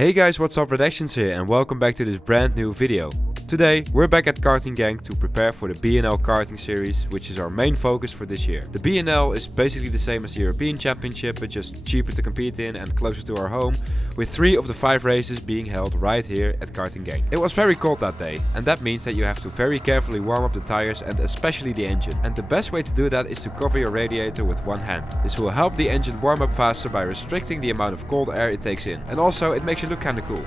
Hey guys, what's up, RedExions here and welcome back to this brand new video. Today we're back at Karting Genk to prepare for the B&L karting series, which is our main focus for this year. The B&L is basically the same as the European Championship, but just cheaper to compete in and closer to our home, with 3 of the 5 races being held right here at Karting Genk. It was very cold that day, and that means that you have to very carefully warm up the tires and especially the engine. And the best way to do that is to cover your radiator with one hand. This will help the engine warm up faster by restricting the amount of cold air it takes in. And also it makes you look kinda cool.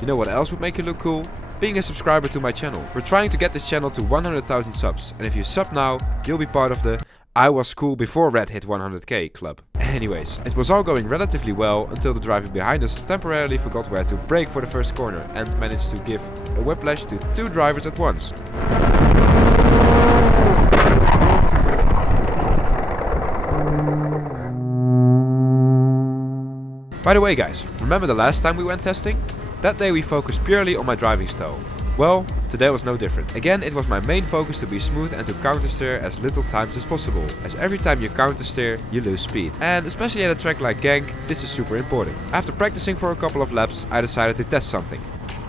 You know what else would make you look cool? Being a subscriber to my channel. We're trying to get this channel to 100,000 subs, and if you sub now, you'll be part of the I was cool before Red hit 100k club. Anyways, it was all going relatively well until the driver behind us temporarily forgot where to brake for the first corner and managed to give a whiplash to 2 drivers at once. By the way guys, remember the last time we went testing? That day we focused purely on my driving style. Well, today was no different. Again, it was my main focus to be smooth and to countersteer as little times as possible, as every time you countersteer, you lose speed. And especially at a track like Genk, this is super important. After practicing for a couple of laps, I decided to test something.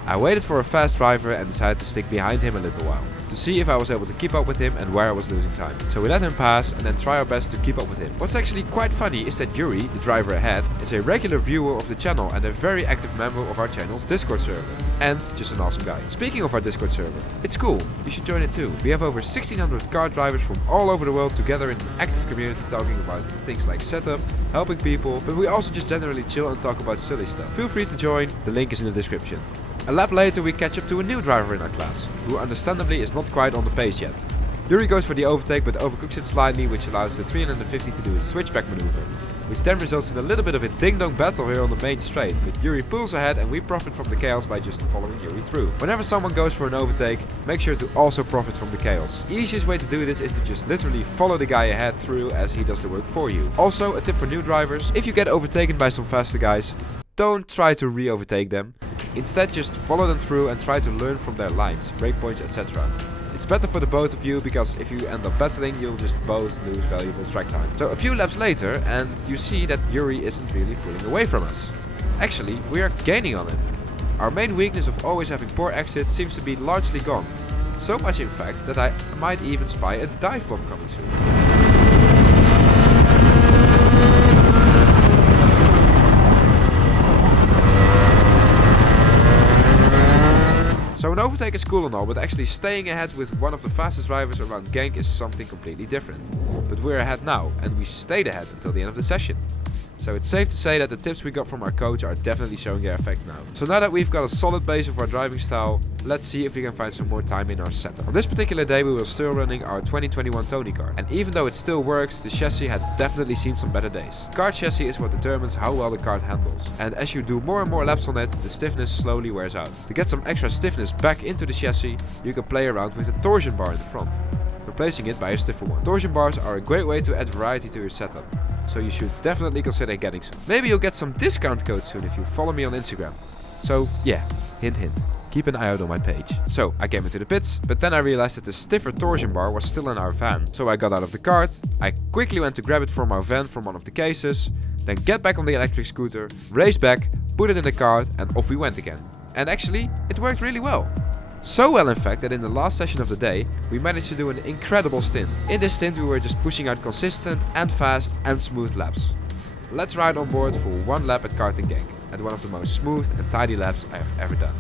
I waited for a fast driver and decided to stick behind him a little while, to see if I was able to keep up with him and where I was losing time. So we let him pass and then try our best to keep up with him. What's actually quite funny is that Yuri, the driver ahead, is a regular viewer of the channel and a very active member of our channel's Discord server. And just an awesome guy. Speaking of our Discord server, it's cool, you should join it too. We have over 1600 kart drivers from all over the world together in an active community talking about things like setup, helping people, but we also just generally chill and talk about silly stuff. Feel free to join, the link is in the description. A lap later we catch up to a new driver in our class, who understandably is not quite on the pace yet. Yuri goes for the overtake but overcooks it slightly, which allows the 350 to do a switchback maneuver, which then results in a little bit of a ding-dong battle here on the main straight, but Yuri pulls ahead and we profit from the chaos by just following Yuri through. Whenever someone goes for an overtake, make sure to also profit from the chaos. The easiest way to do this is to just literally follow the guy ahead through as he does the work for you. Also, a tip for new drivers, if you get overtaken by some faster guys, don't try to re-overtake them. Instead, just follow them through and try to learn from their lines, breakpoints, etc. It's better for the both of you, because if you end up battling, you'll just both lose valuable track time. So a few laps later, and you see that Yuri isn't really pulling away from us. Actually, we are gaining on him. Our main weakness of always having poor exits seems to be largely gone. So much in fact that I might even spy a dive bomb coming soon. So an overtake is cool and all, but actually staying ahead with one of the fastest drivers around Genk is something completely different. But we're ahead now, and we stayed ahead until the end of the session. So it's safe to say that the tips we got from our coach are definitely showing their effect now. So now that we've got a solid base of our driving style, let's see if we can find some more time in our setup. On this particular day we were still running our 2021 Tony kart, and even though it still works, the chassis had definitely seen some better days. Kart chassis is what determines how well the kart handles, and as you do more and more laps on it, the stiffness slowly wears out. To get some extra stiffness back into the chassis, you can play around with a torsion bar in the front, replacing it by a stiffer one. Torsion bars are a great way to add variety to your setup, so you should definitely consider getting some. Maybe you'll get some discount codes soon if you follow me on Instagram. So yeah, hint hint. Keep an eye out on my page. So I came into the pits, but then I realized that the stiffer torsion bar was still in our van. So I got out of the kart, I quickly went to grab it from our van from one of the cases, then get back on the electric scooter, race back, put it in the cart, and off we went again. And actually, it worked really well. So well in fact that in the last session of the day, we managed to do an incredible stint. In this stint we were just pushing out consistent and fast and smooth laps. Let's ride on board for one lap at Karting Genk, at one of the most smooth and tidy laps I have ever done.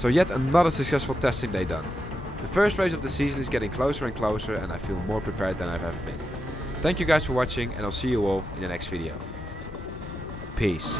So yet another successful testing day done. The first race of the season is getting closer and closer and I feel more prepared than I've ever been. Thank you guys for watching and I'll see you all in the next video. Peace.